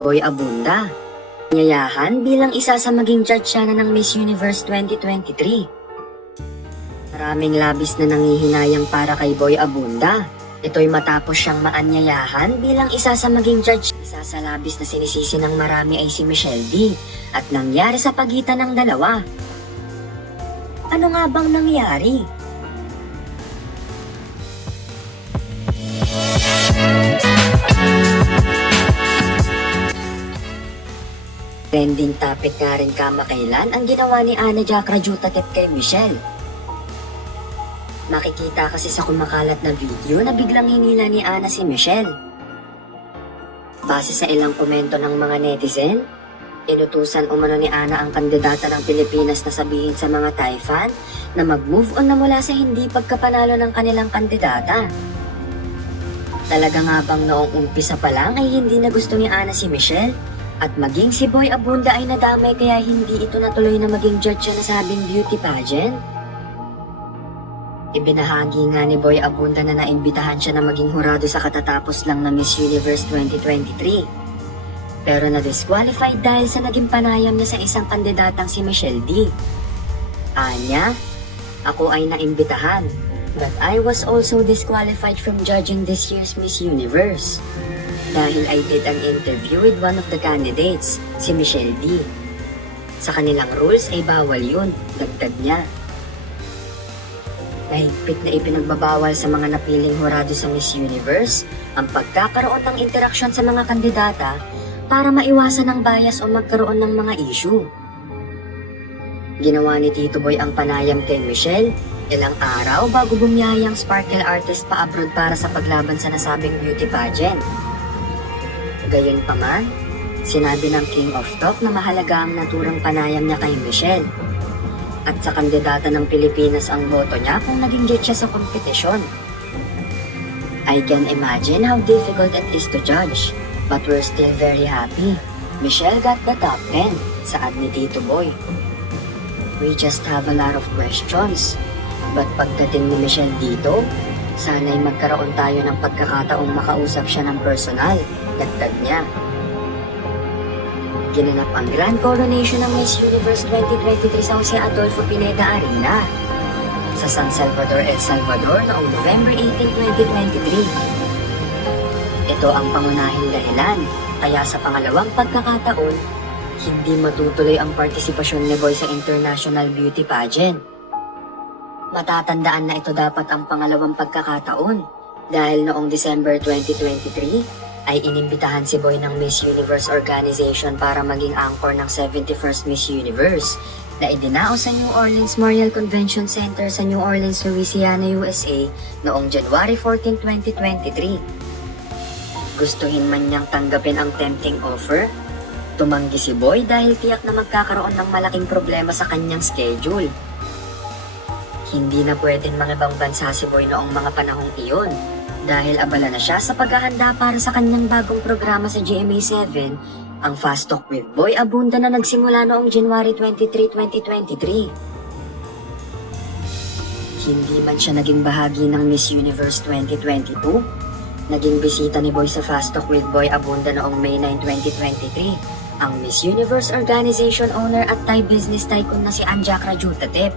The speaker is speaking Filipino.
Boy Abunda. Yayahan bilang isa sa maging judge siya ng Miss Universe 2023. Maraming labis na nangihinayang para kay Boy Abunda. Ito'y matapos siyang maanyayahan bilang isa sa maging judge. Isa sa labis na sinisisi ng marami ay si Michelle D. At nangyari sa pagitan ng dalawa. Ano nga bang nangyari? Trending topic nga rin kamakailan ang ginawa ni Ana Jacra Jutatep kay Michelle. Makikita kasi sa kumakalat na video na biglang hinila ni Ana si Michelle. Base sa ilang komento ng mga netizen, inutusan umano ni Ana ang kandidata ng Pilipinas na sabihin sa mga Thai fan na mag-move on na mula sa hindi pagkapanalo ng kanilang kandidata. Talaga nga bang noong umpisa pa lang ay hindi na gusto ni Ana si Michelle? At maging si Boy Abunda ay nadamay kaya hindi ito natuloy na maging judge siya na sabing beauty pageant? Ibinahagi nga ni Boy Abunda na naimbitahan siya na maging hurado sa katatapos lang na Miss Universe 2023. Pero na-disqualified dahil sa naging panayam niya sa isang kandidatang si Michelle D. Anya, ako ay naimbitahan, but I was also disqualified from judging this year's Miss Universe. Dahil I did an interview with one of the candidates, si Michelle D. Sa kanilang rules ay bawal yun, dagdag niya. Mahigpit na ipinagbabawal sa mga napiling hurado sa Miss Universe ang pagkakaroon ng interaksyon sa mga kandidata para maiwasan ang bias o magkaroon ng mga issue. Ginawa ni Tito Boy ang panayam kay Michelle ilang araw bago bumiyayang sparkle artist pa abroad para sa paglaban sa nasabing beauty pageant. Gayunpaman, sinabi ng King of Talk na mahalaga ang naturang panayam niya kay Michelle. At sa kandidata ng Pilipinas ang boto niya kung naging judge siya sa kompetisyon. I can imagine how difficult it is to judge, but we're still very happy. Michelle got the top 10, saad ni Tito Boy. We just have a lot of questions, but pagdating ni Michelle dito, sana'y magkaroon tayo ng pagkakataong makausap siya ng personal, dagdag niya. Ginanap ang grand coronation ng Miss Universe 2023 sa Jose Adolfo Pineda Arena sa San Salvador, El Salvador noong November 18, 2023. Ito ang pangunahing dahilan kaya sa pangalawang pagkakataon, hindi matutuloy ang partisipasyon ni Boy sa International Beauty Pageant. Matatandaan na ito dapat ang pangalawang pagkakataon dahil noong December 2023 ay inimbitahan si Boy ng Miss Universe Organization para maging anchor ng 71st Miss Universe na idinao sa New Orleans Memorial Convention Center sa New Orleans, Louisiana, USA noong January 14, 2023. Gustuhin man niyang tanggapin ang tempting offer, tumanggi si Boy dahil tiyak na magkakaroon ng malaking problema sa kanyang schedule. Hindi na pwedeng mangibang bansa si Boy noong mga panahong iyon dahil abala na siya sa paghahanda para sa kanyang bagong programa sa GMA7, ang Fast Talk with Boy Abunda na nagsimula noong January 23, 2023. Hindi man siya naging bahagi ng Miss Universe 2022, naging bisita ni Boy sa Fast Talk with Boy Abunda noong May 9, 2023, ang Miss Universe Organization owner at Thai business tycoon na si Ana Jacra Jutatep.